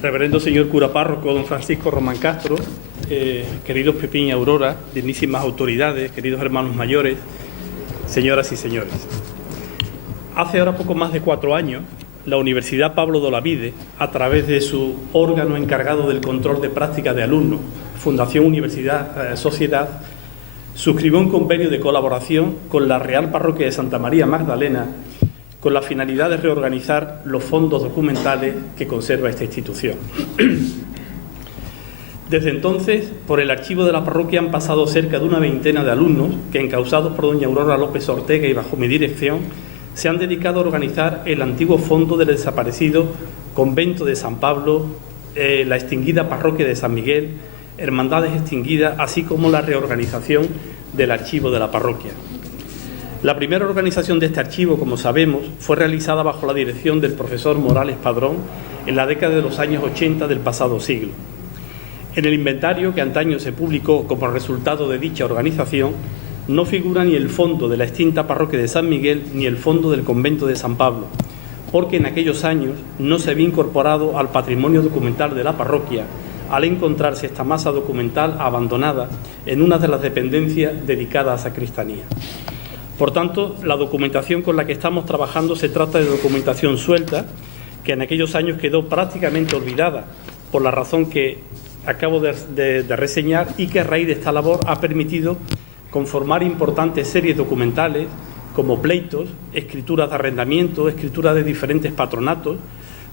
Reverendo señor cura párroco, don Francisco Román Castro, queridos Pepín y Aurora, dignísimas autoridades, queridos hermanos mayores, señoras y señores. Hace ahora poco más de 4 años, la Universidad Pablo de Olavide, a través de su órgano encargado del control de prácticas de alumnos, Fundación Universidad Sociedad, suscribió un convenio de colaboración con la Real Parroquia de Santa María Magdalena con la finalidad de reorganizar los fondos documentales que conserva esta institución. Desde entonces, por el archivo de la parroquia han pasado cerca de una veintena de alumnos que, encausados por doña Aurora López Ortega y bajo mi dirección, se han dedicado a organizar el antiguo fondo del desaparecido Convento de San Pablo, la extinguida Parroquia de San Miguel, hermandades extinguidas, así como la reorganización del archivo de la parroquia. La primera organización de este archivo, como sabemos, fue realizada bajo la dirección del profesor Morales Padrón en la década de los años 80 del pasado siglo. En el inventario que antaño se publicó como resultado de dicha organización, no figura ni el fondo de la extinta parroquia de San Miguel ni el fondo del convento de San Pablo, porque en aquellos años no se había incorporado al patrimonio documental de la parroquia, al encontrarse esta masa documental abandonada en una de las dependencias dedicadas a sacristanía. Por tanto, la documentación con la que estamos trabajando se trata de documentación suelta, que en aquellos años quedó prácticamente olvidada, por la razón que acabo de reseñar, y que a raíz de esta labor ha permitido conformar importantes series documentales como pleitos, escrituras de arrendamiento, escrituras de diferentes patronatos,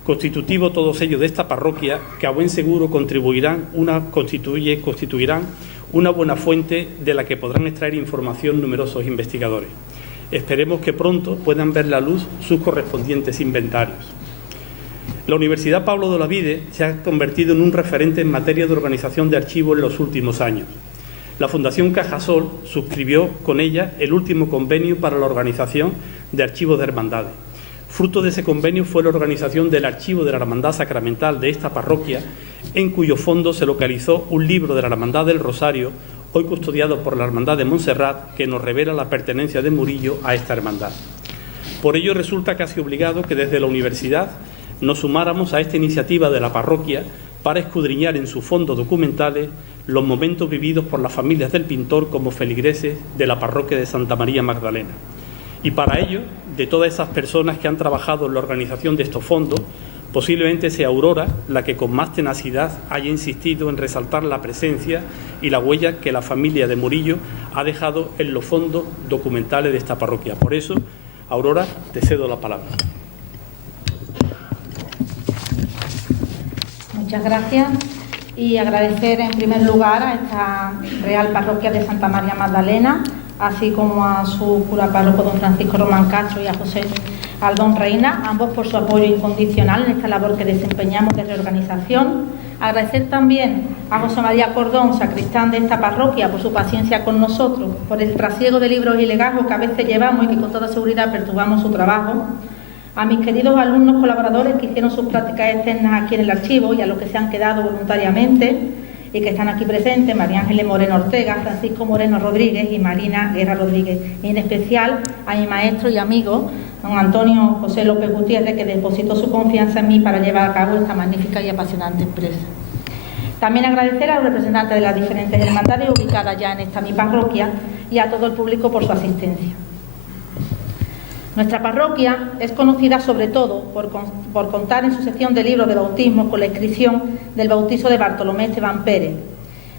constitutivos todos ellos de esta parroquia, que a buen seguro constituirán una buena fuente de la que podrán extraer información numerosos investigadores. Esperemos que pronto puedan ver la luz sus correspondientes inventarios. La Universidad Pablo de Olavide se ha convertido en un referente en materia de organización de archivos en los últimos años. La Fundación Cajasol suscribió con ella el último convenio para la organización de archivos de hermandades. Fruto de ese convenio fue la organización del archivo de la Hermandad Sacramental de esta parroquia, en cuyo fondo se localizó un libro de la Hermandad del Rosario, hoy custodiado por la Hermandad de Montserrat, que nos revela la pertenencia de Murillo a esta hermandad. Por ello resulta casi obligado que desde la universidad nos sumáramos a esta iniciativa de la parroquia para escudriñar en sus fondos documentales los momentos vividos por las familias del pintor como feligreses de la parroquia de Santa María Magdalena. Y para ello, de todas esas personas que han trabajado en la organización de estos fondos, posiblemente sea Aurora la que con más tenacidad haya insistido en resaltar la presencia y la huella que la familia de Murillo ha dejado en los fondos documentales de esta parroquia. Por eso, Aurora, te cedo la palabra. Muchas gracias, y agradecer en primer lugar a esta Real Parroquia de Santa María Magdalena, así como a su cura párroco don Francisco Román Castro y a José Aldón Reina, ambos por su apoyo incondicional en esta labor que desempeñamos de reorganización. Agradecer también a José María Cordón, sacristán de esta parroquia, por su paciencia con nosotros, por el trasiego de libros y legajos que a veces llevamos y que con toda seguridad perturbamos su trabajo. A mis queridos alumnos colaboradores que hicieron sus prácticas externas aquí en el archivo y a los que se han quedado voluntariamente y que están aquí presentes, María Ángeles Moreno Ortega, Francisco Moreno Rodríguez y Marina Guerra Rodríguez. Y en especial a mi maestro y amigo, don Antonio José López Gutiérrez, que depositó su confianza en mí para llevar a cabo esta magnífica y apasionante empresa. También agradecer a los representantes de las diferentes hermandades ubicadas ya en esta mi parroquia y a todo el público por su asistencia. Nuestra parroquia es conocida sobre todo por contar en su sección de libros de bautismo con la inscripción del bautizo de Bartolomé Esteban Pérez.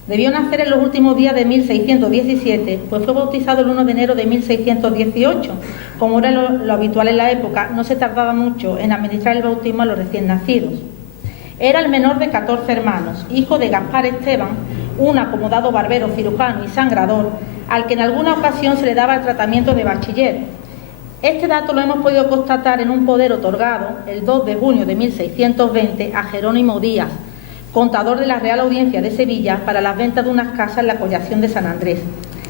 Debió nacer en los últimos días de 1617, pues fue bautizado el 1 de enero de 1618. Como era lo habitual en la época, no se tardaba mucho en administrar el bautismo a los recién nacidos. Era el menor de 14 hermanos, hijo de Gaspar Esteban, un acomodado barbero, cirujano y sangrador, al que en alguna ocasión se le daba el tratamiento de bachiller. Este dato lo hemos podido constatar en un poder otorgado el 2 de junio de 1620 a Jerónimo Díaz, contador de la Real Audiencia de Sevilla, para las ventas de unas casas en la Collación de San Andrés.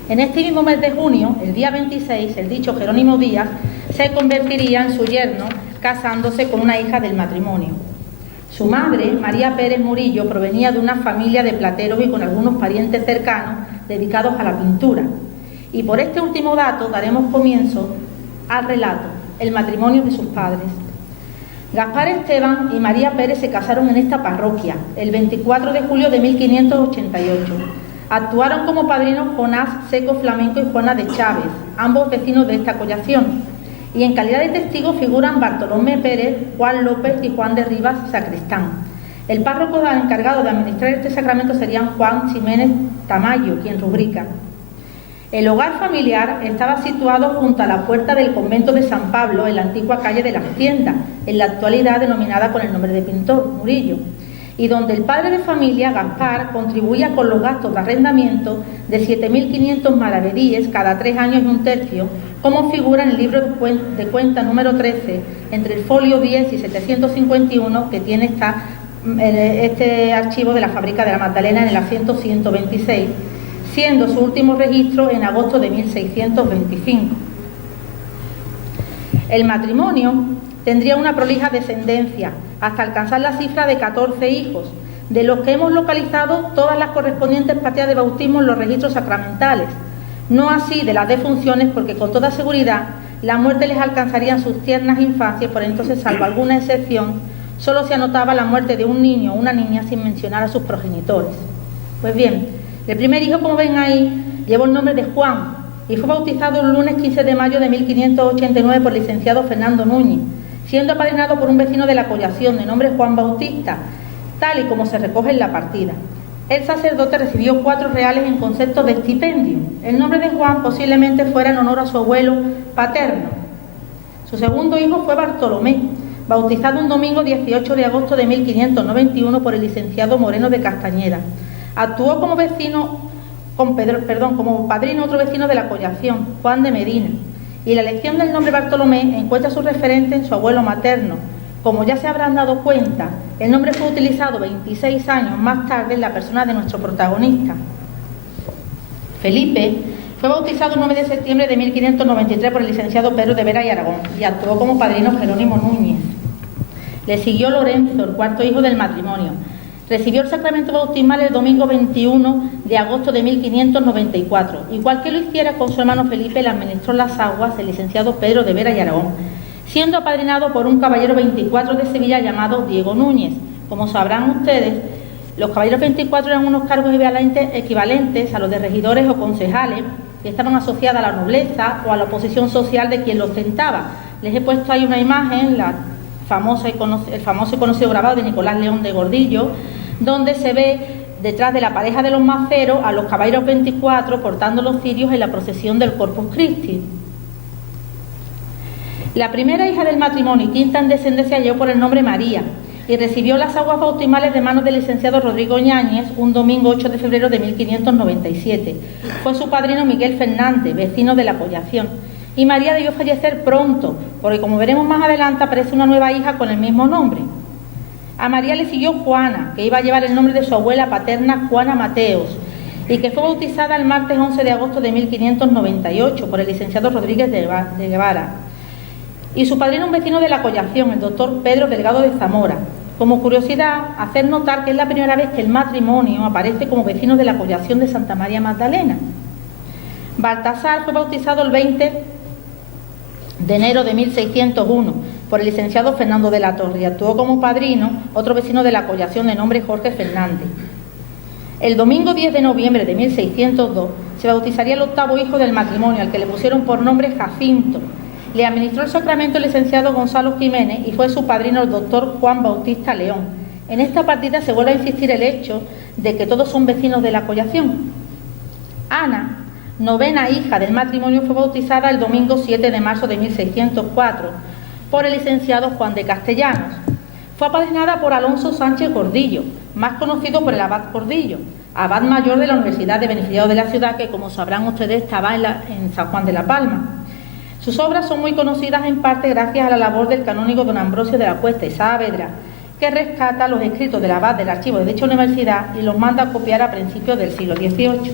En este mismo mes de junio, el día 26, el dicho Jerónimo Díaz se convertiría en su yerno, casándose con una hija del matrimonio. Su madre, María Pérez Murillo, provenía de una familia de plateros y con algunos parientes cercanos dedicados a la pintura. Y por este último dato daremos comienzo al relato, el matrimonio de sus padres. Gaspar Esteban y María Pérez se casaron en esta parroquia el 24 de julio de 1588. Actuaron como padrinos Jonás Seco Flamenco y Juana de Chávez, ambos vecinos de esta collación. Y en calidad de testigos figuran Bartolomé Pérez, Juan López y Juan de Rivas, sacristán. El párroco encargado de administrar este sacramento sería Juan Ximénez Tamayo, quien rubrica. El hogar familiar estaba situado junto a la puerta del convento de San Pablo, en la antigua calle de las Tiendas, en la actualidad denominada con el nombre de Pintor, Murillo, y donde el padre de familia, Gaspar, contribuía con los gastos de arrendamiento de 7.500 maravedíes cada 3 años y un tercio, como figura en el libro de cuenta número 13, entre el folio 10 y 751, que tiene este archivo de la fábrica de la Magdalena en el asiento 126, siendo su último registro en agosto de 1625. El matrimonio tendría una prolija descendencia, hasta alcanzar la cifra de 14 hijos, de los que hemos localizado todas las correspondientes partidas de bautismo en los registros sacramentales, no así de las defunciones, porque con toda seguridad la muerte les alcanzaría en sus tiernas infancias, por entonces, salvo alguna excepción, solo se anotaba la muerte de un niño o una niña sin mencionar a sus progenitores. Pues bien, el primer hijo, como ven ahí, llevó el nombre de Juan y fue bautizado el lunes 15 de mayo de 1589 por el licenciado Fernando Núñez, siendo apadrinado por un vecino de la collación de nombre Juan Bautista, tal y como se recoge en la partida. El sacerdote recibió 4 reales en concepto de estipendio. El nombre de Juan posiblemente fuera en honor a su abuelo paterno. Su segundo hijo fue Bartolomé, bautizado un domingo 18 de agosto de 1591 por el licenciado Moreno de Castañeda. Actuó como padrino otro vecino de la collación, Juan de Medina, y la elección del nombre Bartolomé encuentra su referente en su abuelo materno. Como ya se habrán dado cuenta, el nombre fue utilizado 26 años más tarde en la persona de nuestro protagonista. Felipe fue bautizado el 9 de septiembre de 1593 por el licenciado Pedro de Vera y Aragón y actuó como padrino Jerónimo Núñez. Le siguió Lorenzo, el cuarto hijo del matrimonio. Recibió el sacramento bautismal el domingo 21 de agosto de 1594. Igual que lo hiciera con su hermano Felipe, le administró las aguas el licenciado Pedro de Vera y Aragón, siendo apadrinado por un caballero 24 de Sevilla llamado Diego Núñez. Como sabrán ustedes, los caballeros 24 eran unos cargos equivalentes a los de regidores o concejales, que estaban asociados a la nobleza o a la oposición social de quien los ostentaba. Les he puesto ahí una imagen, el famoso y conocido grabado de Nicolás León de Gordillo, donde se ve detrás de la pareja de los maceros a los caballeros 24 portando los cirios en la procesión del Corpus Christi. La primera hija del matrimonio y quinta en descendencia llevó por el nombre María y recibió las aguas bautismales de manos del licenciado Rodrigo Ñáñez un domingo 8 de febrero de 1597. Fue su padrino Miguel Fernández, vecino de la collación. Y María debió fallecer pronto, porque como veremos más adelante aparece una nueva hija con el mismo nombre. A María le siguió Juana, que iba a llevar el nombre de su abuela paterna Juana Mateos, y que fue bautizada el martes 11 de agosto de 1598 por el licenciado Rodríguez de Guevara. Y su padrino un vecino de la collación, el doctor Pedro Delgado de Zamora. Como curiosidad, hacer notar que es la primera vez que el matrimonio aparece como vecino de la collación de Santa María Magdalena. Baltasar fue bautizado el 20 de enero de 1601 por el licenciado Fernando de la Torre y actuó como padrino otro vecino de la collación de nombre Jorge Fernández. El domingo 10 de noviembre de 1602 se bautizaría el octavo hijo del matrimonio, al que le pusieron por nombre Jacinto. Le administró el sacramento el licenciado Gonzalo Jiménez y fue su padrino el doctor Juan Bautista León. En esta partida se vuelve a insistir el hecho de que todos son vecinos de la collación. Ana, novena hija del matrimonio, fue bautizada el domingo 7 de marzo de 1604 por el licenciado Juan de Castellanos. Fue apadrinada por Alonso Sánchez Gordillo, más conocido por el abad Gordillo, abad mayor de la Universidad de Beneficiados de la ciudad, que como sabrán ustedes estaba en San Juan de la Palma. Sus obras son muy conocidas en parte gracias a la labor del canónigo don Ambrosio de la Cuesta y Saavedra, que rescata los escritos del abad del archivo de dicha universidad y los manda a copiar a principios del siglo XVIII.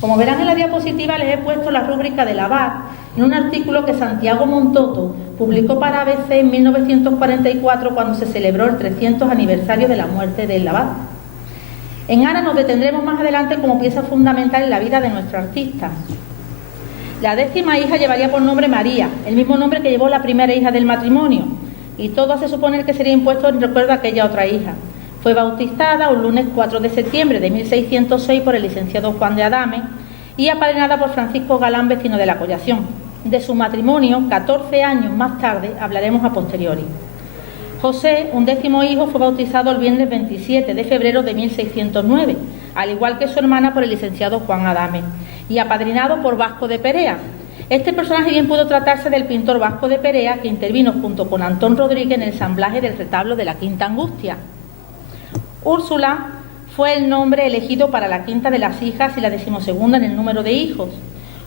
Como verán en la diapositiva, les he puesto la rúbrica del abad en un artículo que Santiago Montoto publicó para ABC en 1944, cuando se celebró el 300 aniversario de la muerte del abad. En Ana nos detendremos más adelante como pieza fundamental en la vida de nuestro artista. La 10ª hija llevaría por nombre María, el mismo nombre que llevó la primera hija del matrimonio. y todo hace suponer que sería impuesto en recuerdo a aquella otra hija. Fue bautizada un lunes 4 de septiembre de 1606 por el licenciado Juan de Adame y apadrinada por Francisco Galán, vecino de la Collación. De su matrimonio, 14 años más tarde, hablaremos a posteriori. José, un 10º hijo, fue bautizado el viernes 27 de febrero de 1609, al igual que su hermana por el licenciado Juan Adame, y apadrinado por Vasco de Perea. Este personaje bien pudo tratarse del pintor Vasco de Perea, que intervino junto con Antón Rodríguez en el ensamblaje del retablo de la Quinta Angustia. Úrsula fue el nombre elegido para la quinta de las hijas y la 12ª en el número de hijos.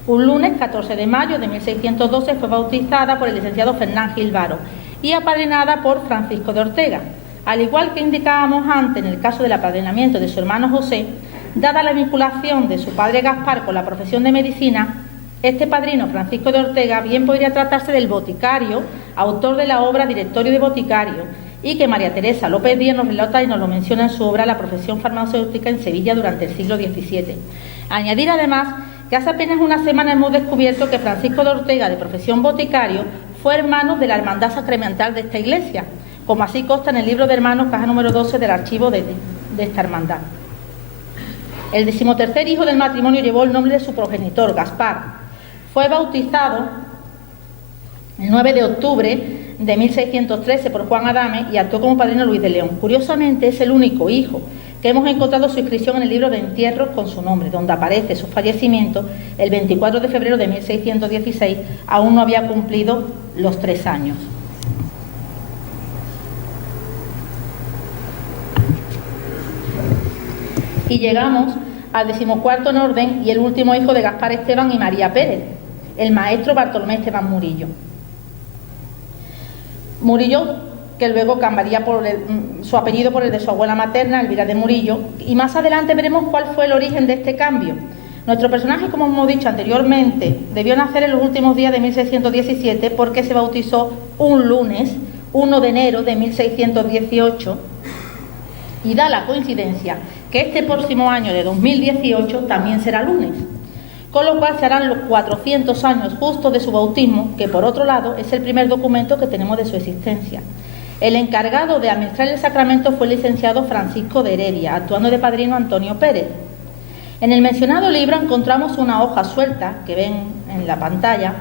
Un lunes 14 de mayo de 1612 fue bautizada por el licenciado Fernán Gil Varo y apadrinada por Francisco de Ortega. Al igual que indicábamos antes en el caso del apadrinamiento de su hermano José, dada la vinculación de su padre Gaspar con la profesión de medicina, este padrino, Francisco de Ortega, bien podría tratarse del boticario, autor de la obra Directorio de Boticario, y que María Teresa López Díaz nos relata y nos lo menciona en su obra La profesión farmacéutica en Sevilla durante el siglo XVII. Añadir además que hace apenas una semana hemos descubierto que Francisco de Ortega, de profesión boticario, fue hermano de la Hermandad Sacramental de esta iglesia, como así consta en el libro de hermanos, caja número 12 del archivo de esta hermandad. El 13º hijo del matrimonio llevó el nombre de su progenitor, Gaspar. Fue bautizado el 9 de octubre de 1613 por Juan Adame y actuó como padrino Luis de León. Curiosamente, es el único hijo que hemos encontrado su inscripción en el libro de entierros con su nombre, donde aparece su fallecimiento el 24 de febrero de 1616, aún no había cumplido los 3 años. Y llegamos al 14º en orden y el último hijo de Gaspar Esteban y María Pérez, el maestro Bartolomé Esteban Murillo. Murillo, que luego cambiaría su apellido por el de su abuela materna, Elvira de Murillo, y más adelante veremos cuál fue el origen de este cambio. Nuestro personaje, como hemos dicho anteriormente, debió nacer en los últimos días de 1617 porque se bautizó un lunes, 1 de enero de 1618, y da la coincidencia que este próximo año de 2018 también será lunes, con lo cual se harán los 400 años justos de su bautismo, que por otro lado es el primer documento que tenemos de su existencia. El encargado de administrar el sacramento fue el licenciado Francisco de Heredia, actuando de padrino Antonio Pérez. En el mencionado libro encontramos una hoja suelta, que ven en la pantalla,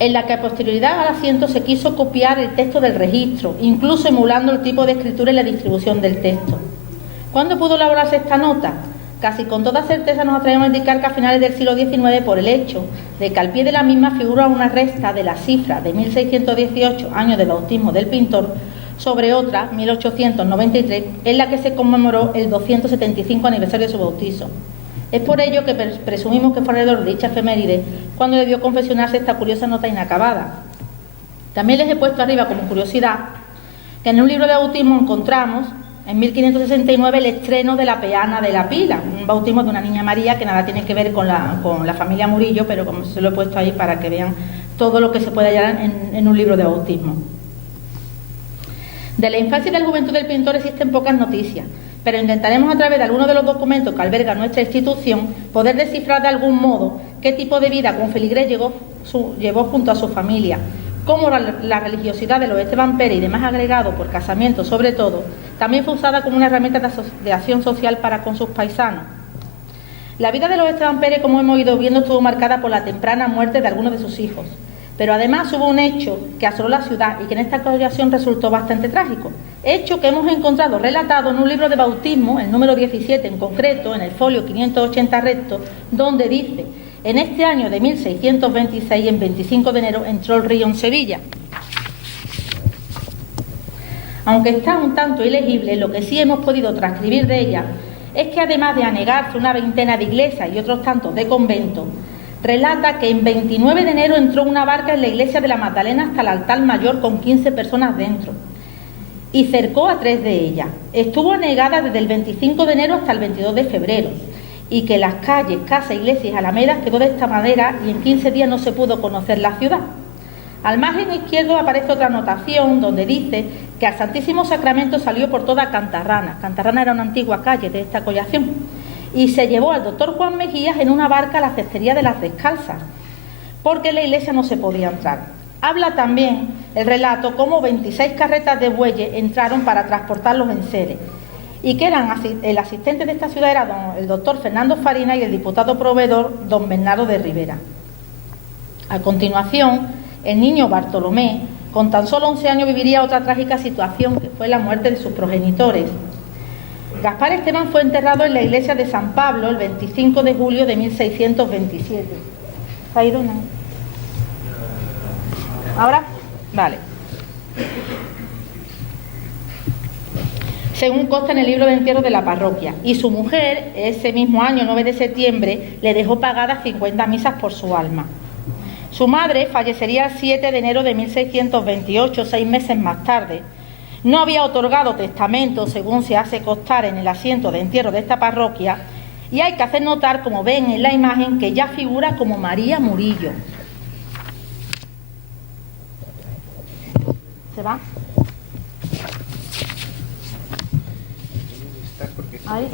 en la que a posterioridad al asiento se quiso copiar el texto del registro, incluso emulando el tipo de escritura y la distribución del texto. ¿Cuándo pudo elaborarse esta nota? Casi con toda certeza nos atrevemos a indicar que a finales del siglo XIX, por el hecho de que al pie de la misma figura una resta de la cifra de 1618, año de bautismo del pintor, sobre otra, 1893, en la que se conmemoró el 275 aniversario de su bautizo. Es por ello que presumimos que fue alrededor de dicha efeméride cuando debió confeccionarse esta curiosa nota inacabada. También les he puesto arriba como curiosidad que en un libro de bautismo encontramos en 1569 el estreno de la Peana de la Pila, un bautismo de una niña María que nada tiene que ver con la familia Murillo, pero como se lo he puesto ahí para que vean todo lo que se puede hallar en un libro de bautismo. De la infancia y de la juventud del pintor existen pocas noticias, pero intentaremos a través de algunos de los documentos que alberga nuestra institución poder descifrar de algún modo qué tipo de vida con feligrés llevó junto a su familia, cómo la religiosidad de los Esteban Pérez y demás agregados por casamiento sobre todo, también fue usada como una herramienta de acción social para con sus paisanos. La vida de los Esteban Pérez, como hemos ido viendo, estuvo marcada por la temprana muerte de algunos de sus hijos, pero además hubo un hecho que asoló la ciudad y que en esta ocasión resultó bastante trágico, hecho que hemos encontrado relatado en un libro de bautismo, el número 17 en concreto, en el folio 580 recto, donde dice: en este año de 1626, en 25 de enero, entró el río en Sevilla. Aunque está un tanto ilegible, lo que sí hemos podido transcribir de ella es que además de anegarse una veintena de iglesias y otros tantos de conventos, relata que en 29 de enero entró una barca en la iglesia de la Magdalena hasta el altar mayor con 15 personas dentro y cercó a 3 de ellas. Estuvo anegada desde el 25 de enero hasta el 22 de febrero y que las calles, casas, iglesias y alamedas quedó de esta manera y en 15 días no se pudo conocer la ciudad. Al margen izquierdo aparece otra anotación donde dice que al Santísimo Sacramento salió por toda Cantarrana. Cantarrana era una antigua calle de esta collación. Y se llevó al doctor Juan Mejías en una barca a la cestería de las Descalzas, porque en la iglesia no se podía entrar. Habla también el relato cómo 26 carretas de bueyes entraron para transportar los enseres y que el asistente de esta ciudad era el doctor Fernando Farina y el diputado proveedor don Bernardo de Rivera. A continuación, el niño Bartolomé, con tan solo 11 años, viviría otra trágica situación, que fue la muerte de sus progenitores. Gaspar Esteban fue enterrado en la iglesia de San Pablo el 25 de julio de 1627. ¿Se ha ido? No. ¿Ahora? Vale. Según consta en el libro de entierro de la parroquia, y su mujer, ese mismo año, 9 de septiembre, le dejó pagadas 50 misas por su alma. Su madre fallecería el 7 de enero de 1628, 6 meses más tarde. No había otorgado testamento, según se hace constar en el asiento de entierro de esta parroquia, y hay que hacer notar, como ven en la imagen, que ya figura como María Murillo. ¿Se va? Ahí.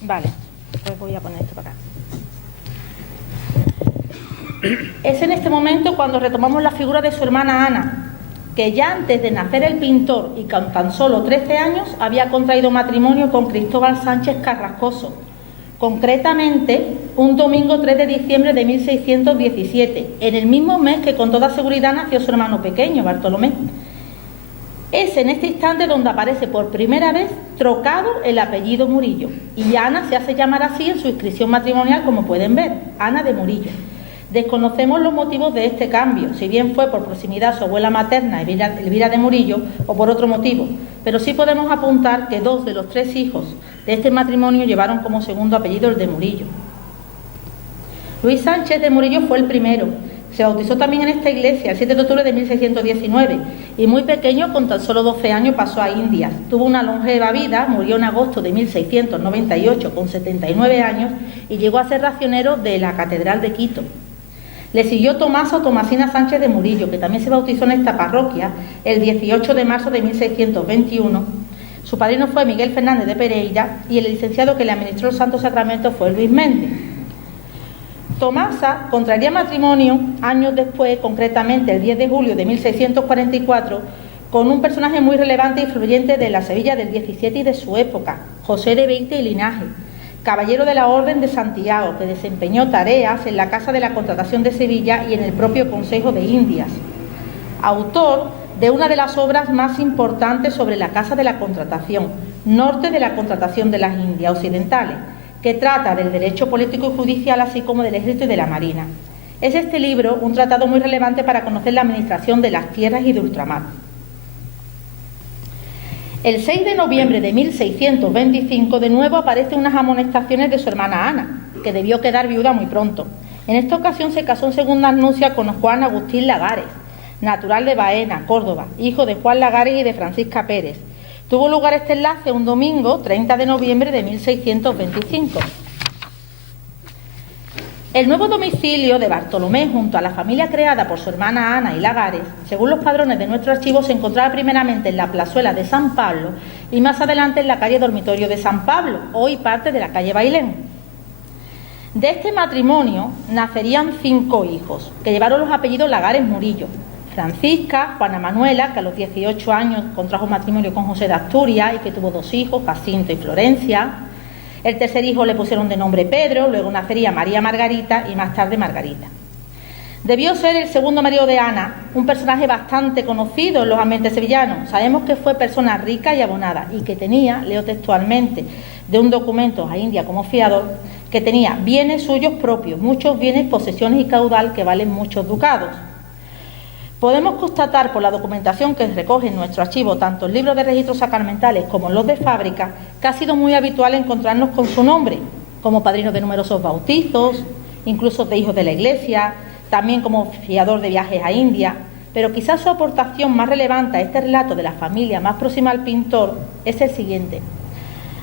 Vale, pues voy a poner esto para acá. Es en este momento cuando retomamos la figura de su hermana Ana, que ya antes de nacer el pintor y con tan solo 13 años había contraído matrimonio con Cristóbal Sánchez Carrascoso, concretamente un domingo 3 de diciembre de 1617, en el mismo mes que con toda seguridad nació su hermano pequeño, Bartolomé. Es en este instante donde aparece por primera vez trocado el apellido Murillo, y Ana se hace llamar así en su inscripción matrimonial, como pueden ver, Ana de Murillo. Desconocemos los motivos de este cambio, si bien fue por proximidad a su abuela materna, Elvira de Murillo, o por otro motivo, pero sí podemos apuntar que 2 de los 3 hijos de este matrimonio llevaron como segundo apellido el de Murillo. Luis Sánchez de Murillo fue el primero. Se bautizó también en esta iglesia el 7 de octubre de 1619 y muy pequeño, con tan solo 12 años, pasó a Indias. Tuvo una longeva vida, murió en agosto de 1698 con 79 años y llegó a ser racionero de la Catedral de Quito. Le siguió Tomás o Tomasina Sánchez de Murillo, que también se bautizó en esta parroquia el 18 de marzo de 1621. Su padrino fue Miguel Fernández de Pereira y el licenciado que le administró el Santo Sacramento fue Luis Méndez. Tomasa contraería matrimonio años después, concretamente el 10 de julio de 1644, con un personaje muy relevante e influyente de la Sevilla del 17 y de su época, José de Beite y Linaje, caballero de la Orden de Santiago, que desempeñó tareas en la Casa de la Contratación de Sevilla y en el propio Consejo de Indias. Autor de una de las obras más importantes sobre la Casa de la Contratación, Norte de la Contratación de las Indias Occidentales, que trata del derecho político y judicial, así como del ejército y de la marina. Es este libro un tratado muy relevante para conocer la administración de las tierras y de ultramar. El 6 de noviembre de 1625 de nuevo aparecen unas amonestaciones de su hermana Ana, que debió quedar viuda muy pronto. En esta ocasión se casó en segunda nupcia con Juan Agustín Lagares, natural de Baena, Córdoba, hijo de Juan Lagares y de Francisca Pérez. Tuvo lugar este enlace un domingo 30 de noviembre de 1625. El nuevo domicilio de Bartolomé, junto a la familia creada por su hermana Ana y Lagares, según los padrones de nuestro archivo, se encontraba primeramente en la plazuela de San Pablo y más adelante en la calle Dormitorio de San Pablo, hoy parte de la calle Bailén. De este matrimonio nacerían 5 hijos, que llevaron los apellidos Lagares Murillo: Francisca, Juana Manuela, que a los 18 años contrajo matrimonio con José de Asturias y que tuvo 2 hijos, Jacinto y Florencia. El tercer hijo le pusieron de nombre Pedro, luego nacería María Margarita y más tarde Margarita. Debió ser el segundo marido de Ana, un personaje bastante conocido en los ambientes sevillanos. Sabemos que fue persona rica y abonada y que tenía, leo textualmente de un documento a India como fiador, que tenía bienes suyos propios, muchos bienes, posesiones y caudal que valen muchos ducados. Podemos constatar por la documentación que recoge en nuestro archivo, tanto en libros de registros sacramentales como en los de fábrica, que ha sido muy habitual encontrarnos con su nombre, como padrino de numerosos bautizos, incluso de hijos de la Iglesia, también como fiador de viajes a India, pero quizás su aportación más relevante a este relato de la familia más próxima al pintor es el siguiente.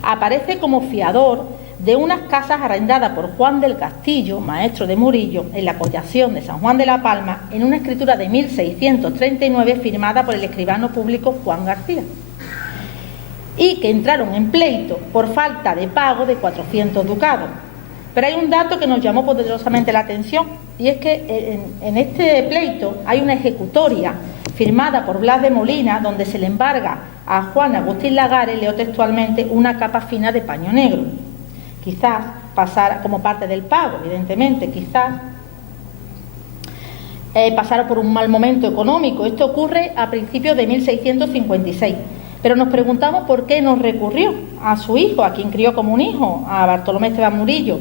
Aparece como fiador de unas casas arrendadas por Juan del Castillo, maestro de Murillo, en la Collación de San Juan de la Palma, en una escritura de 1639 firmada por el escribano público Juan García, y que entraron en pleito por falta de pago de 400 ducados. Pero hay un dato que nos llamó poderosamente la atención, y es que en este pleito hay una ejecutoria firmada por Blas de Molina, donde se le embarga a Juan Agustín Lagares, leo textualmente, una capa fina de paño negro. Quizás pasara como parte del pago, evidentemente, quizás pasara por un mal momento económico. Esto ocurre a principios de 1656. Pero nos preguntamos por qué no recurrió a su hijo, a quien crió como un hijo, a Bartolomé Esteban Murillo.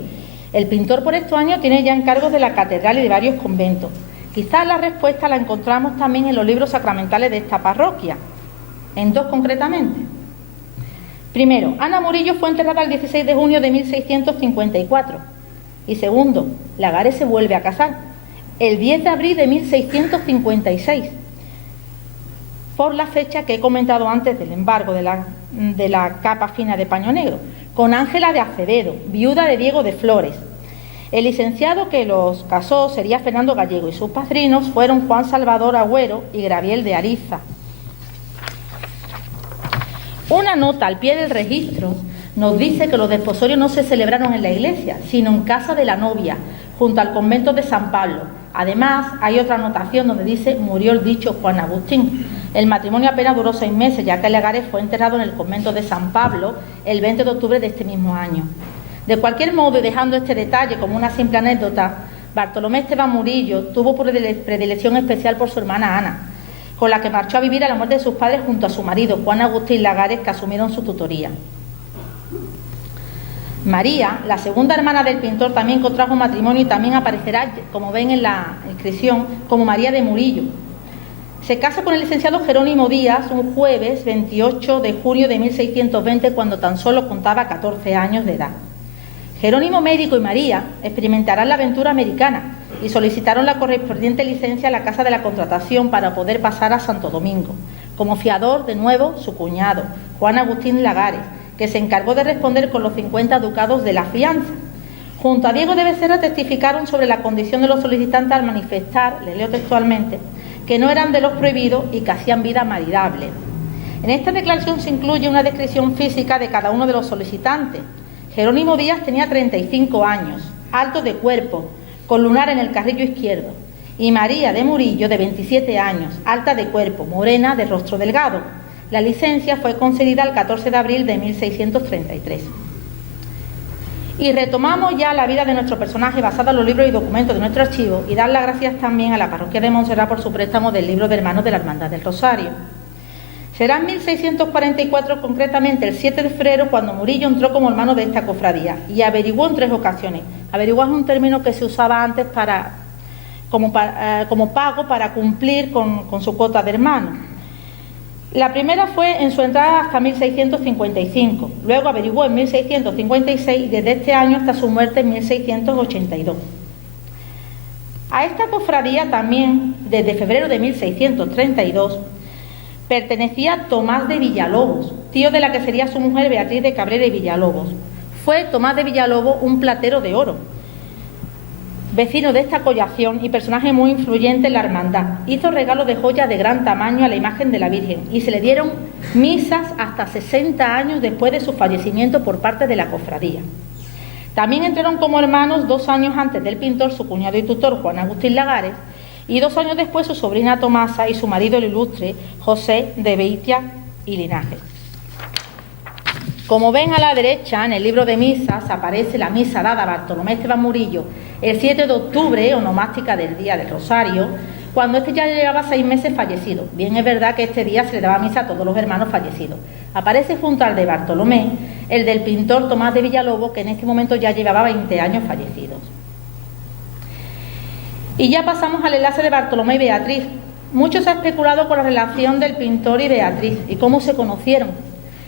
El pintor por estos años tiene ya encargos de la catedral y de varios conventos. Quizás la respuesta la encontramos también en los libros sacramentales de esta parroquia, en dos concretamente. Primero, Ana Murillo fue enterrada el 16 de junio de 1654. Y segundo, Lagares se vuelve a casar el 10 de abril de 1656, por la fecha que he comentado antes del embargo de la capa fina de paño negro, con Ángela de Acevedo, viuda de Diego de Flores. El licenciado que los casó sería Fernando Gallego y sus padrinos fueron Juan Salvador Agüero y Graviel de Ariza. Una nota al pie del registro nos dice que los desposorios no se celebraron en la iglesia, sino en casa de la novia, junto al convento de San Pablo. Además, hay otra anotación donde dice murió el dicho Juan Agustín. El matrimonio apenas duró 6 meses, ya que Lagares fue enterrado en el convento de San Pablo el 20 de octubre de este mismo año. De cualquier modo, y dejando este detalle como una simple anécdota, Bartolomé Esteban Murillo tuvo predilección especial por su hermana Ana, con la que marchó a vivir a la muerte de sus padres junto a su marido, Juan Agustín Lagares, que asumieron su tutoría. María, la segunda hermana del pintor, también contrajo matrimonio y también aparecerá, como ven en la inscripción, como María de Murillo. Se casa con el licenciado Jerónimo Díaz un jueves 28 de junio de 1620, cuando tan solo contaba 14 años de edad. Jerónimo, médico, y María experimentarán la aventura americana y solicitaron la correspondiente licencia a la Casa de la Contratación para poder pasar a Santo Domingo. Como fiador, de nuevo, su cuñado, Juan Agustín Lagares, que se encargó de responder con los 50 ducados de la fianza. Junto a Diego de Becerra testificaron sobre la condición de los solicitantes al manifestar, le leo textualmente, que no eran de los prohibidos y que hacían vida maridable. En esta declaración se incluye una descripción física de cada uno de los solicitantes. Jerónimo Díaz tenía 35 años, alto de cuerpo, con lunar en el carrillo izquierdo, y María de Murillo, de 27 años, alta de cuerpo, morena, de rostro delgado. La licencia fue concedida el 14 de abril de 1633. Y retomamos ya la vida de nuestro personaje basada en los libros y documentos de nuestro archivo, y dar las gracias también a la parroquia de Montserrat por su préstamo del libro de Hermanos de la Hermandad del Rosario. Será en 1644, concretamente el 7 de febrero, cuando Murillo entró como hermano de esta cofradía y averiguó en 3 ocasiones. Averiguar es un término que se usaba antes como pago para cumplir con su cuota de hermano. La primera fue en su entrada hasta 1655, luego averiguó en 1656 y desde este año hasta su muerte en 1682. A esta cofradía también, desde febrero de 1632, pertenecía Tomás de Villalobos, tío de la que sería su mujer Beatriz de Cabrera y Villalobos. Fue Tomás de Villalobos un platero de oro, vecino de esta collación y personaje muy influyente en la hermandad. Hizo regalo de joyas de gran tamaño a la imagen de la Virgen y se le dieron misas hasta 60 años después de su fallecimiento por parte de la cofradía. También entraron como hermanos 2 años antes del pintor su cuñado y tutor Juan Agustín Lagares, y 2 años después su sobrina Tomasa y su marido el ilustre José de Beitia y Linajes. Como ven a la derecha, en el libro de misas aparece la misa dada a Bartolomé Esteban Murillo el 7 de octubre, onomástica del Día del Rosario, cuando este ya llevaba 6 meses fallecido. Bien es verdad que este día se le daba misa a todos los hermanos fallecidos. Aparece junto al de Bartolomé el del pintor Tomás de Villalobos, que en este momento ya llevaba 20 años fallecidos. Y ya pasamos al enlace de Bartolomé y Beatriz. Mucho se ha especulado con la relación del pintor y Beatriz y cómo se conocieron.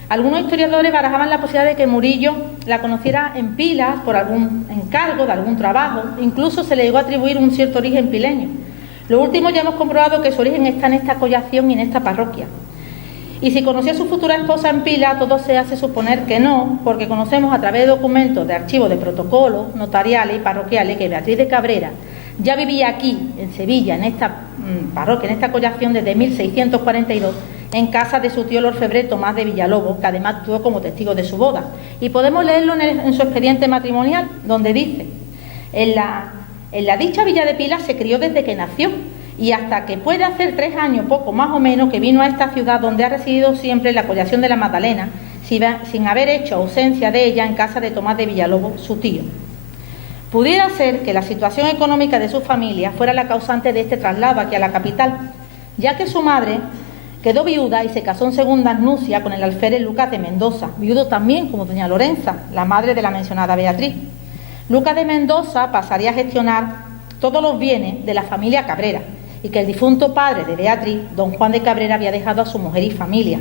Algunos historiadores barajaban la posibilidad de que Murillo la conociera en Pilas por algún encargo de algún trabajo. Incluso se le llegó a atribuir un cierto origen pileño. Lo último, ya hemos comprobado que su origen está en esta collación y en esta parroquia. Y si conocía a su futura esposa en Pilas, todo se hace suponer que no, porque conocemos a través de documentos de archivos de protocolos notariales y parroquiales que Beatriz de Cabrera ya vivía aquí, en Sevilla, en esta parroquia, en esta collación desde 1642, en casa de su tío el orfebre Tomás de Villalobos, que además actuó como testigo de su boda. Y podemos leerlo en su expediente matrimonial, donde dice: en la dicha villa de Pilas se crió desde que nació y hasta que puede hacer 3 años, poco más o menos, que vino a esta ciudad donde ha residido siempre en la collación de la Magdalena, sin haber hecho ausencia de ella en casa de Tomás de Villalobos, su tío. Pudiera ser que la situación económica de su familia fuera la causante de este traslado aquí a la capital, ya que su madre quedó viuda y se casó en segundas nupcias con el alférez Lucas de Mendoza, viudo también como doña Lorenza, la madre de la mencionada Beatriz. Lucas de Mendoza pasaría a gestionar todos los bienes de la familia Cabrera y que el difunto padre de Beatriz, don Juan de Cabrera, había dejado a su mujer y familia.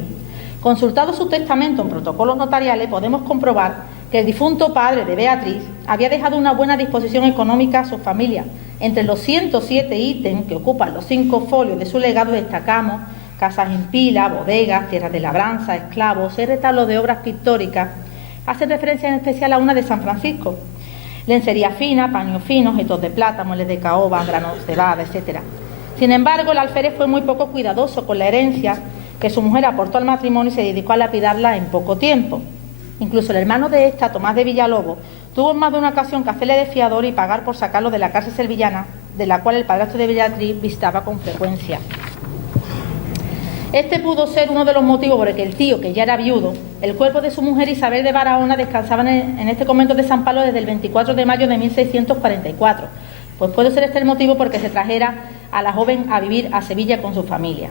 Consultado su testamento en protocolos notariales, podemos comprobar que el difunto padre de Beatriz había dejado una buena disposición económica a su familia. Entre los 107 ítems que ocupan los 5 folios de su legado destacamos casas en pila, bodegas, tierras de labranza, esclavos, 6 retablos de obras pictóricas. Hace referencia en especial a una de San Francisco: lencería fina, paños finos, objetos de plata, muebles de caoba, granos de cebada, etc. Sin embargo, el alférez fue muy poco cuidadoso con la herencia que su mujer aportó al matrimonio y se dedicó a lapidarla en poco tiempo. Incluso el hermano de esta, Tomás de Villalobos, tuvo en más de una ocasión que hacerle de fiador y pagar por sacarlo de la cárcel sevillana, de la cual el padrastro de Beatriz visitaba con frecuencia. Este pudo ser uno de los motivos por el que el tío, que ya era viudo, el cuerpo de su mujer Isabel de Barahona descansaban en este convento de San Pablo desde el 24 de mayo de 1644. Pues puede ser este el motivo por el que se trajera a la joven a vivir a Sevilla con su familia.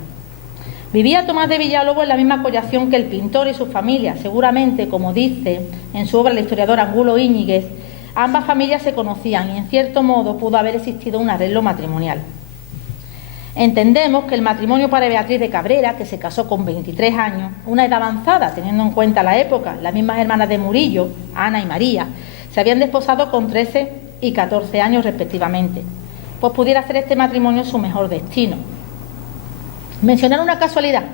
Vivía Tomás de Villalobos en la misma collación que el pintor y su familia. Seguramente, como dice en su obra el historiador Angulo Íñiguez, ambas familias se conocían y en cierto modo pudo haber existido un arreglo matrimonial. Entendemos que el matrimonio para Beatriz de Cabrera, que se casó con 23 años, una edad avanzada teniendo en cuenta la época, las mismas hermanas de Murillo, Ana y María, se habían desposado con 13 y 14 años respectivamente, pues pudiera ser este matrimonio su mejor destino. Mencionar una casualidad,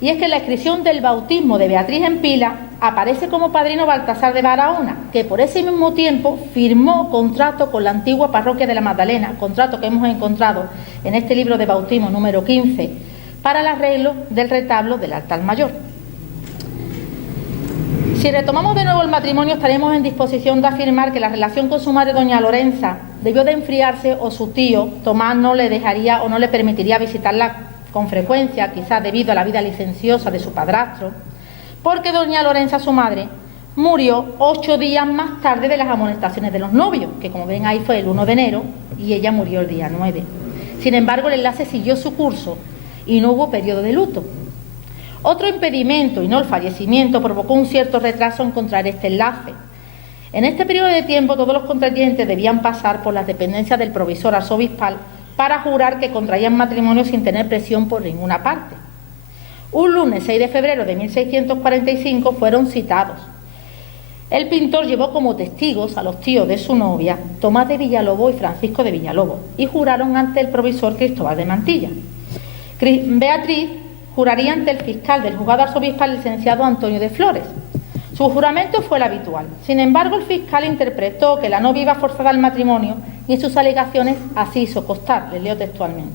y es que en la inscripción del bautismo de Beatriz en Pila aparece como padrino Baltasar de Barahona, que por ese mismo tiempo firmó contrato con la antigua parroquia de la Magdalena, contrato que hemos encontrado en este libro de bautismo número 15, para el arreglo del retablo del altar mayor. Si retomamos de nuevo el matrimonio, estaremos en disposición de afirmar que la relación con su madre doña Lorenza debió de enfriarse, o su tío Tomás no le dejaría o no le permitiría visitarla con frecuencia, quizás debido a la vida licenciosa de su padrastro, porque doña Lorenza, su madre, murió 8 días más tarde de las amonestaciones de los novios, que como ven ahí fue el 1 de enero y ella murió el día 9. Sin embargo, el enlace siguió su curso y no hubo periodo de luto. Otro impedimento, y no el fallecimiento, provocó un cierto retraso en contraer este enlace. En este periodo de tiempo, todos los contrayentes debían pasar por las dependencias del provisor arzobispal para jurar que contraían matrimonio sin tener presión por ninguna parte. Un lunes 6 de febrero de 1645 fueron citados. El pintor llevó como testigos a los tíos de su novia, Tomás de Villalobos y Francisco de Villalobos, y juraron ante el provisor Cristóbal de Mantilla. Beatriz juraría ante el fiscal del juzgado arzobispal, licenciado Antonio de Flores. Su juramento fue el habitual. Sin embargo, el fiscal interpretó que la novia iba forzada al matrimonio y en sus alegaciones así hizo constar, les leo textualmente,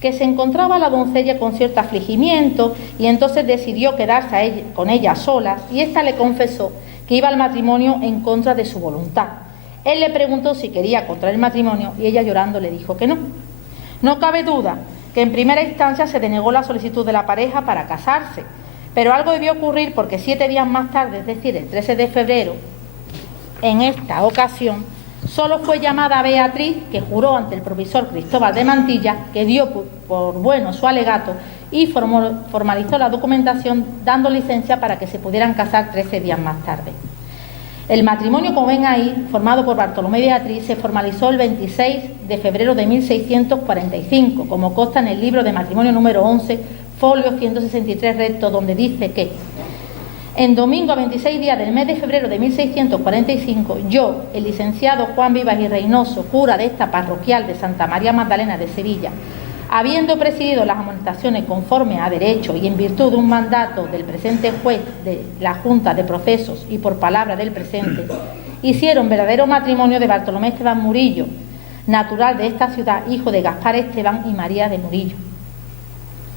que se encontraba la doncella con cierto afligimiento y entonces decidió quedarse con ella a solas, y ésta le confesó que iba al matrimonio en contra de su voluntad. Él le preguntó si quería contraer el matrimonio y ella, llorando, le dijo que no. No cabe duda que en primera instancia se denegó la solicitud de la pareja para casarse, pero algo debió ocurrir, porque 7 días más tarde, es decir, el 13 de febrero, en esta ocasión, solo fue llamada Beatriz, que juró ante el provisor Cristóbal de Mantilla, que dio por bueno su alegato y formalizó la documentación, dando licencia para que se pudieran casar 13 días más tarde. El matrimonio, como ven ahí, formado por Bartolomé y Beatriz, se formalizó el 26 de febrero de 1645, como consta en el libro de matrimonio número 11, folio 163 recto, donde dice que en domingo a 26 días del mes de febrero de 1645, yo, el licenciado Juan Vivas y Reynoso, cura de esta parroquial de Santa María Magdalena de Sevilla, habiendo presidido las amonestaciones conforme a derecho y en virtud de un mandato del presente juez de la Junta de Procesos y por palabra del presente, hicieron verdadero matrimonio de Bartolomé Esteban Murillo, natural de esta ciudad, hijo de Gaspar Esteban y María de Murillo.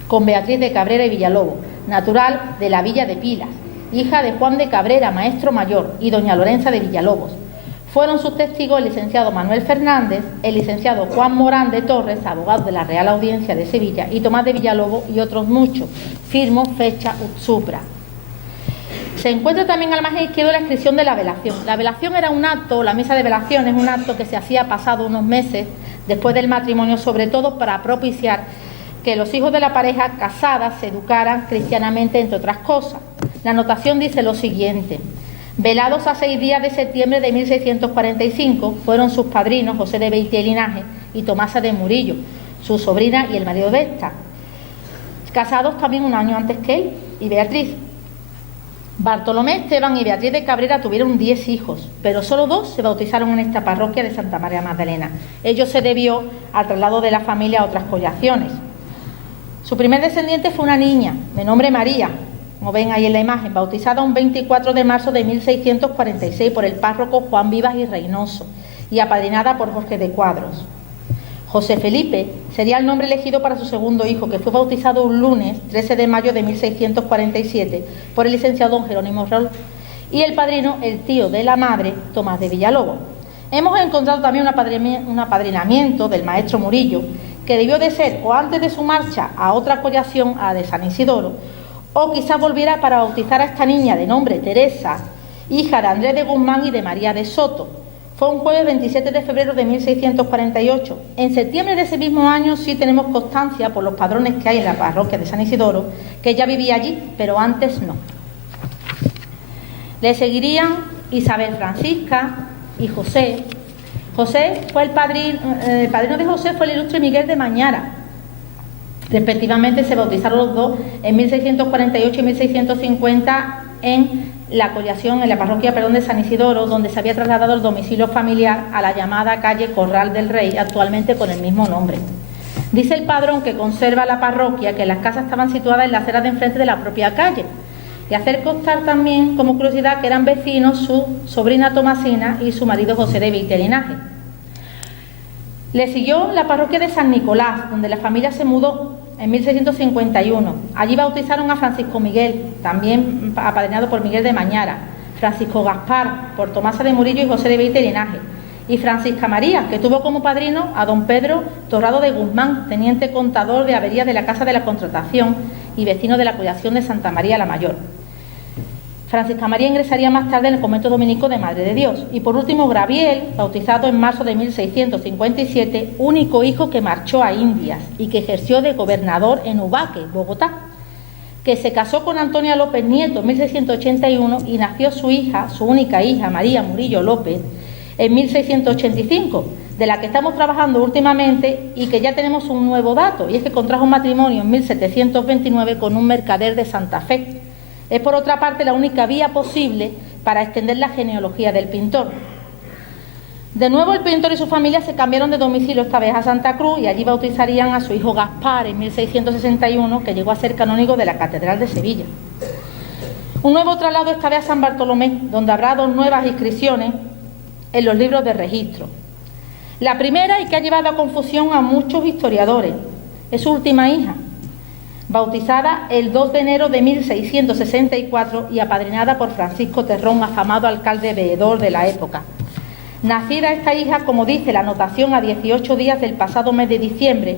con Beatriz de Cabrera y Villalobos, natural de la villa de Pilas, hija de Juan de Cabrera, maestro mayor, y doña Lorenza de Villalobos. Fueron sus testigos el licenciado Manuel Fernández, el licenciado Juan Morán de Torres, abogado de la Real Audiencia de Sevilla, y Tomás de Villalobos y otros muchos. Firmo, fecha, ut supra. Se encuentra también al margen izquierdo la inscripción de la velación. La velación era un acto, la misa de velación es un acto que se hacía pasado unos meses después del matrimonio, sobre todo para propiciar que los hijos de la pareja casada se educaran cristianamente, entre otras cosas. La anotación dice lo siguiente: velados a 6 días de septiembre de 1645 fueron sus padrinos José de Beitia y Linaje y Tomasa de Murillo, su sobrina y el marido de esta, casados también un año antes que él y Beatriz. Bartolomé, Esteban y Beatriz de Cabrera tuvieron 10 hijos, pero solo 2 se bautizaron en esta parroquia de Santa María Magdalena. Ello se debió al traslado de la familia a otras collaciones. Su primer descendiente fue una niña de nombre María, como ven ahí en la imagen, bautizada un 24 de marzo de 1646 por el párroco Juan Vivas y Reynoso y apadrinada por Jorge de Cuadros. José Felipe sería el nombre elegido para su segundo hijo, que fue bautizado un lunes 13 de mayo de 1647 por el licenciado don Jerónimo Raúl, y el padrino, el tío de la madre, Tomás de Villalobos. Hemos encontrado también un apadrinamiento del maestro Murillo, que debió de ser o antes de su marcha a otra collación, a la de San Isidoro, o quizás volviera para bautizar a esta niña de nombre Teresa, hija de Andrés de Guzmán y de María de Soto. Fue un jueves 27 de febrero de 1648. En septiembre de ese mismo año sí tenemos constancia, por los padrones que hay en la parroquia de San Isidoro, que ella vivía allí, pero antes no. Le seguirían Isabel Francisca y José. José fue el padrino de José fue el ilustre Miguel de Mañara. Respectivamente se bautizaron los dos en 1648 y 1650 en la collación, en la parroquia de San Isidoro, donde se había trasladado el domicilio familiar a la llamada calle Corral del Rey, actualmente con el mismo nombre. Dice el padrón que conserva la parroquia que las casas estaban situadas en la acera de enfrente de la propia calle, y hacer constar también como curiosidad que eran vecinos su sobrina Tomasina y su marido José de Beitia y Linaje. Le siguió la parroquia de San Nicolás, donde la familia se mudó en 1651. Allí bautizaron a Francisco Miguel, también apadrinado por Miguel de Mañara, Francisco Gaspar, por Tomasa de Murillo y José de Beitia y Linaje, y Francisca María, que tuvo como padrino a don Pedro Torrado de Guzmán, teniente contador de averías de la Casa de la Contratación y vecino de la collación de Santa María la Mayor. Francisca María ingresaría más tarde en el convento dominico de Madre de Dios. Y por último, Graviel, bautizado en marzo de 1657, único hijo que marchó a Indias y que ejerció de gobernador en Ubaque, Bogotá, que se casó con Antonia López Nieto en 1681 y nació su hija, su única hija, María Murillo López, en 1685, de la que estamos trabajando últimamente y que ya tenemos un nuevo dato, y es que contrajo matrimonio en 1729 con un mercader de Santa Fe. Es, por otra parte, la única vía posible para extender la genealogía del pintor. De nuevo, el pintor y su familia se cambiaron de domicilio, esta vez a Santa Cruz, y allí bautizarían a su hijo Gaspar en 1661, que llegó a ser canónigo de la Catedral de Sevilla. Un nuevo traslado esta vez a San Bartolomé, donde habrá 2 nuevas inscripciones en los libros de registro. La primera, y que ha llevado a confusión a muchos historiadores, es su última hija, bautizada el 2 de enero de 1664 y apadrinada por Francisco Terrón, afamado alcalde veedor de la época. Nacida esta hija, como dice la anotación, a 18 días del pasado mes de diciembre,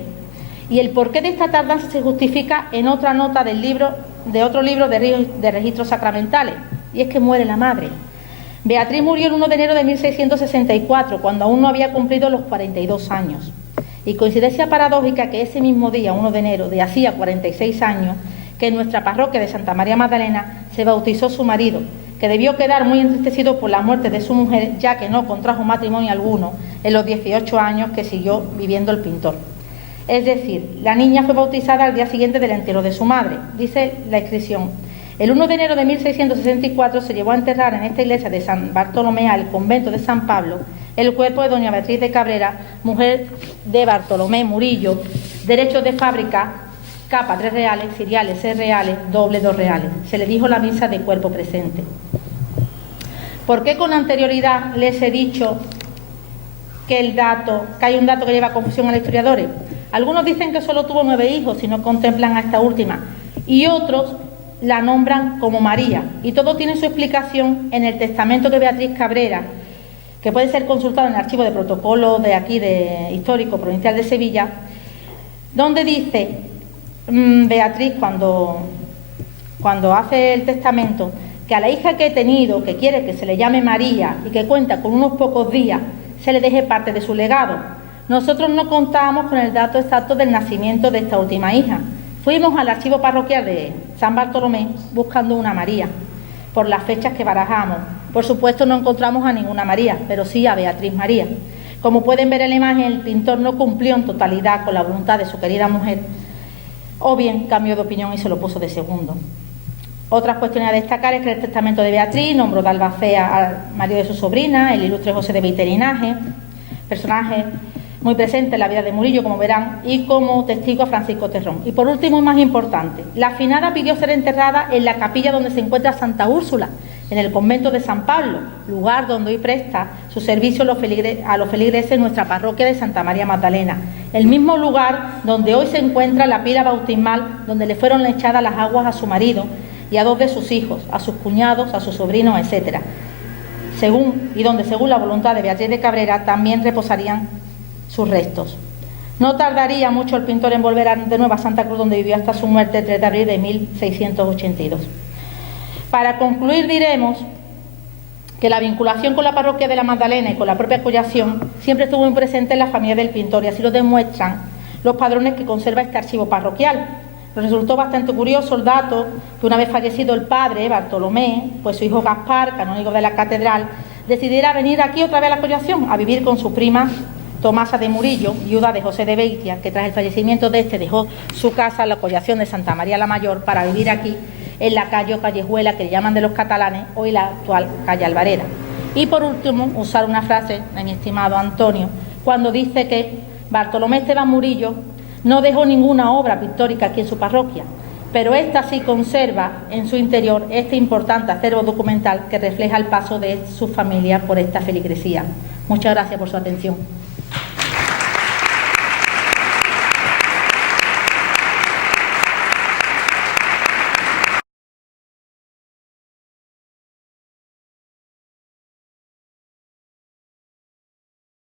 y el porqué de esta tardanza se justifica en otra nota de otro libro de registros sacramentales, y es que muere la madre. Beatriz murió el 1 de enero de 1664, cuando aún no había cumplido los 42 años. Y coincidencia paradójica que ese mismo día, 1 de enero de hacía 46 años, que en nuestra parroquia de Santa María Magdalena se bautizó su marido, que debió quedar muy entristecido por la muerte de su mujer, ya que no contrajo matrimonio alguno en los 18 años que siguió viviendo el pintor. Es decir, la niña fue bautizada al día siguiente del entierro de su madre. Dice la inscripción: el 1 de enero de 1664 se llevó a enterrar en esta iglesia de San Bartolomé, al convento de San Pablo, el cuerpo de doña Beatriz de Cabrera, mujer de Bartolomé Murillo, derechos de fábrica, capa 3 reales, ciriales 6 reales, doble 2 reales. Se le dijo la misa de cuerpo presente. ¿Por qué con anterioridad les he dicho que hay un dato que lleva confusión a los historiadores? Algunos dicen que solo tuvo 9 hijos si no contemplan a esta última, y otros la nombran como María, y todo tiene su explicación en el testamento de Beatriz Cabrera, que puede ser consultado en el archivo de protocolo de aquí, de Histórico Provincial de Sevilla, donde dice Beatriz, cuando hace el testamento, que a la hija que he tenido, que quiere que se le llame María y que cuenta con unos pocos días, se le deje parte de su legado. Nosotros no contábamos con el dato exacto del nacimiento de esta última hija. Fuimos al archivo parroquial de San Bartolomé buscando una María, por las fechas que barajamos. Por supuesto no encontramos a ninguna María, pero sí a Beatriz María. Como pueden ver en la imagen, el pintor no cumplió en totalidad con la voluntad de su querida mujer, o bien cambió de opinión y se lo puso de segundo. Otras cuestiones a destacar es que el testamento de Beatriz nombró de albacea al marido de su sobrina, el ilustre José de Beiterinaje, personaje muy presente en la vida de Murillo, como verán, y como testigo a Francisco Terrón. Y por último, y más importante, la afinada pidió ser enterrada en la capilla donde se encuentra Santa Úrsula, en el convento de San Pablo, lugar donde hoy presta su servicio a los feligreses en nuestra parroquia de Santa María Magdalena, el mismo lugar donde hoy se encuentra la pila bautismal donde le fueron echadas las aguas a su marido y a 2 de sus hijos, a sus cuñados, a sus sobrinos, etcétera. Donde según la voluntad de Beatriz de Cabrera también reposarían sus restos. No tardaría mucho el pintor en volver de nuevo a Santa Cruz, donde vivió hasta su muerte el 3 de abril de 1682. Para concluir, diremos que la vinculación con la parroquia de la Magdalena y con la propia Collación siempre estuvo muy presente en la familia del pintor, y así lo demuestran los padrones que conserva este archivo parroquial. Nos resultó bastante curioso el dato que, una vez fallecido el padre, Bartolomé, pues su hijo Gaspar, canónigo de la catedral, decidiera venir aquí otra vez a la Collación a vivir con su prima Tomasa de Murillo, viuda de José de Beitia, que tras el fallecimiento de este dejó su casa en la Collación de Santa María la Mayor para vivir aquí en la calle o callejuela que llaman de los catalanes, hoy la actual calle Alvareda. Y por último, usar una frase de mi estimado Antonio, cuando dice que Bartolomé Esteban Murillo no dejó ninguna obra pictórica aquí en su parroquia, pero esta sí conserva en su interior este importante acervo documental que refleja el paso de su familia por esta feligresía. Muchas gracias por su atención.